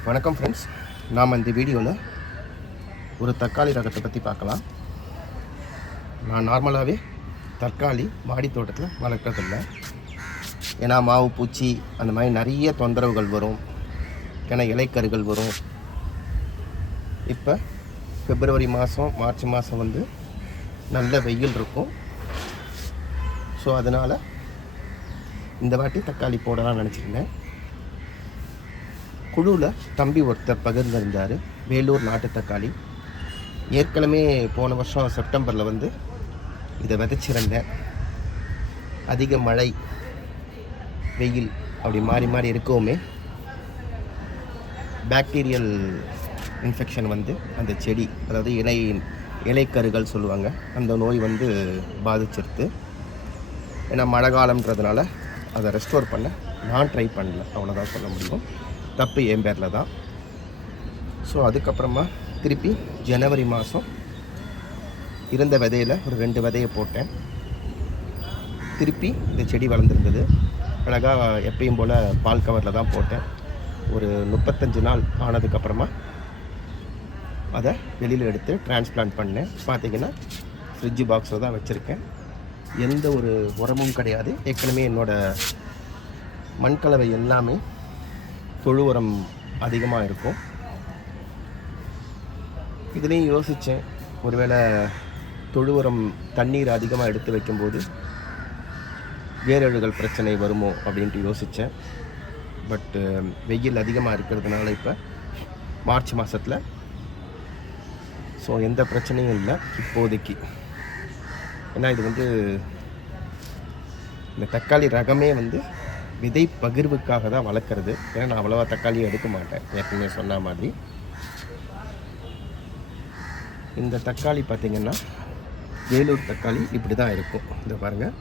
வணக்கம் ஃப்ரெண்ட்ஸ், நாம் இந்த வீடியோவில் ஒரு தக்காளி ரகத்தை பற்றி பார்க்கலாம். நான் நார்மலாகவே தக்காளி மாடி தோட்டத்தில் வளர்க்குறதில்ல. ஏன்னா மாவு பூச்சி அந்த மாதிரி நிறைய தொந்தரவுகள் வரும், ஏன்னா இலைக்கருகள் வரும். இப்போ பிப்ரவரி மாதம் மார்ச் மாதம் வந்து நல்ல வெயில் இருக்கும். ஸோ அதனால் இந்த வாட்டி தக்காளி போடலாம்னு நினச்சிருந்தேன். குழுவில் தம்பி ஒருத்தர் பகிர்ந்திருந்தார் வேலூர் நாட்டு தக்காளி. ஏற்கனவே போன வருஷம் செப்டம்பரில் வந்து இதை விதைச்சிருந்தேன். அதிக மழை வெயில் அப்படி மாறி மாறி இருக்கவுமே பாக்டீரியல் இன்ஃபெக்ஷன் வந்து அந்த செடி, அதாவது இலைக்கருகள் சொல்லுவாங்க, அந்த நோய் வந்து பாதிச்சிருது. ஏன்னா மழை காலம்ன்றதுனால அதை ரெஸ்டோர் பண்ண நான் ட்ரை பண்ணல, அவ்வளோதான் சொல்ல முடியும். தப்பு என் பேரில் தான். ஸோ அதுக்கப்புறமா திருப்பி ஜனவரி மாதம் இருந்த விதையில் ஒரு 2 விதையை போட்டேன். திருப்பி இந்த செடி வளர்ந்துருந்தது. அழகாக எப்பயும் போல் பால் கவரில் தான் போட்டேன். ஒரு 35 நாள் ஆனதுக்கப்புறமா அதை வெளியில் எடுத்து டிரான்ஸ்பிளான்ட் பண்ணேன். பார்த்திங்கன்னா ஃப்ரிட்ஜ் பாக்ஸில் தான் வச்சுருக்கேன். எந்த ஒரு உரமும் கிடையாது. ஏற்கனவே என்னோடய மண்கலவை எல்லாமே தொழு உரம் அதிகமாக இருக்கும். இதுலேயும் யோசித்தேன், ஒருவேளை தொழு உரம் தண்ணீர் அதிகமாக எடுத்து வைக்கும்போது வேரழுகல் பிரச்சனை வருமோ அப்படின்ட்டு யோசித்தேன். பட்டு வெயில் அதிகமாக இருக்கிறதுனால இப்போ மார்ச் மாதத்தில் ஸோ எந்த பிரச்சனையும் இல்லை இப்போதைக்கு. ஏன்னா இது வந்து இந்த தக்காளி ரகமே வந்து விதை பகிர்வுக்காக தான் வளர்க்குறது. ஏன்னா நான் அவ்வளோவா தக்காளியை எடுக்க மாட்டேன், ஏற்கனவே சொன்ன மாதிரி. இந்த தக்காளி பார்த்திங்கன்னா வேலூர் தக்காளி இப்படி தான் இருக்கும். இந்த பாருங்கள்,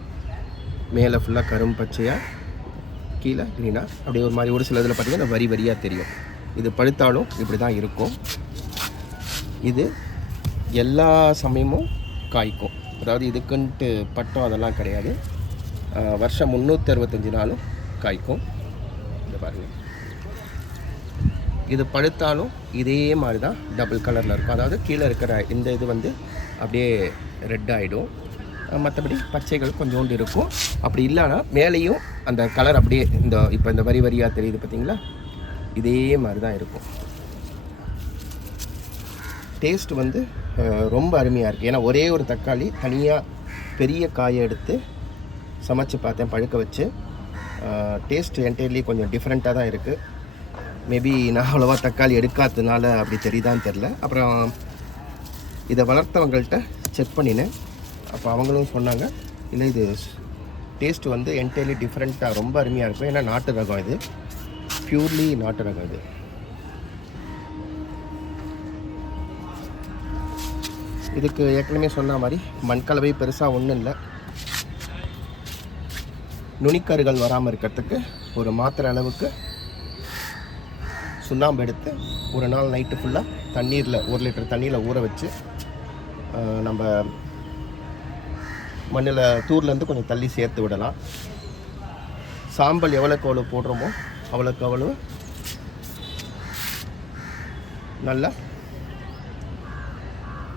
மேலே ஃபுல்லாக கரும் பச்சையாக, கீழே க்ரீனாக, அப்படியே ஒரு மாதிரி. ஒரு சில இதில் பார்த்திங்கன்னா வரி வரியாக தெரியும். இது பழுத்தாலும் இப்படி தான் இருக்கும். இது எல்லா சமயமும் காய்க்கும். அதாவது இதுக்குன்ட்டு பட்டம் அதெல்லாம் கிடையாது. வருஷம் 365 நாளும் காய்க்கும். இந்த பாருங்கள், இது பழுத்தாலும் இதே மாதிரி தான் டபுள் கலரில் இருக்கும். அதாவது கீழே இருக்கிற இந்த இது வந்து அப்படியே ரெட் ஆகிடும். மற்றபடி பச்சைகள் கொஞ்சோண்டு இருக்கும். அப்படி இல்லைன்னா மேலேயும் அந்த கலர் அப்படியே இப்போ இந்த வரி வரியாக தெரியுது பார்த்தீங்களா, இதே மாதிரி தான் இருக்கும். டேஸ்ட் வந்து ரொம்ப அருமையாக இருக்குது. ஏன்னா ஒரே ஒரு தக்காளி தனியாக பெரிய காயை எடுத்து சமைச்சு பார்த்தேன், பழுக்க வச்சு. டேஸ்ட் என்டையர்லி கொஞ்சம் டிஃப்ரெண்ட்டாக தான் இருக்குது. மேபி நான் அவ்வளோவா தக்காளி எடுக்காததுனால அப்படி தெரியுதான்னு தெரில. அப்புறம் இதை வளர்த்தவங்கள்ட்ட செக் பண்ணினேன். அப்போ அவங்களும் சொன்னாங்க, இல்லை இது டேஸ்ட் வந்து என்டையர்லி டிஃப்ரெண்ட்டாக ரொம்ப அருமையாக இருக்கும். ஏன்னா நாட்டு ரகம், இது பியூர்லி நாட்டு ரகம். இது இதுக்கு ஏற்கனவே சொன்ன மாதிரி மண்கலவை பெருசாக ஒன்றும் இல்லை. நுனிக்கருகள் வராமல் இருக்கிறதுக்கு ஒரு மாத்திரை அளவுக்கு சுண்ணாம்பு எடுத்து ஒரு நாள் நைட்டு ஃபுல்லாக தண்ணீரில் 1 லிட்டர் தண்ணியில் ஊற வச்சு நம்ம மண்ணில் தூர்லேருந்து கொஞ்சம் தள்ளி சேர்த்து விடலாம். சாம்பல் எவ்வளோக்கு எவ்வளோ போடுறோமோ அவ்வளோக்கு அவ்வளோ நல்லா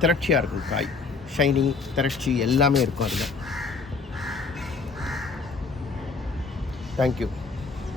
திரட்சியாக இருக்கும். காய் ஷைனிங், திரட்சி எல்லாமே இருக்கும் அதில். தேங்க்யூ.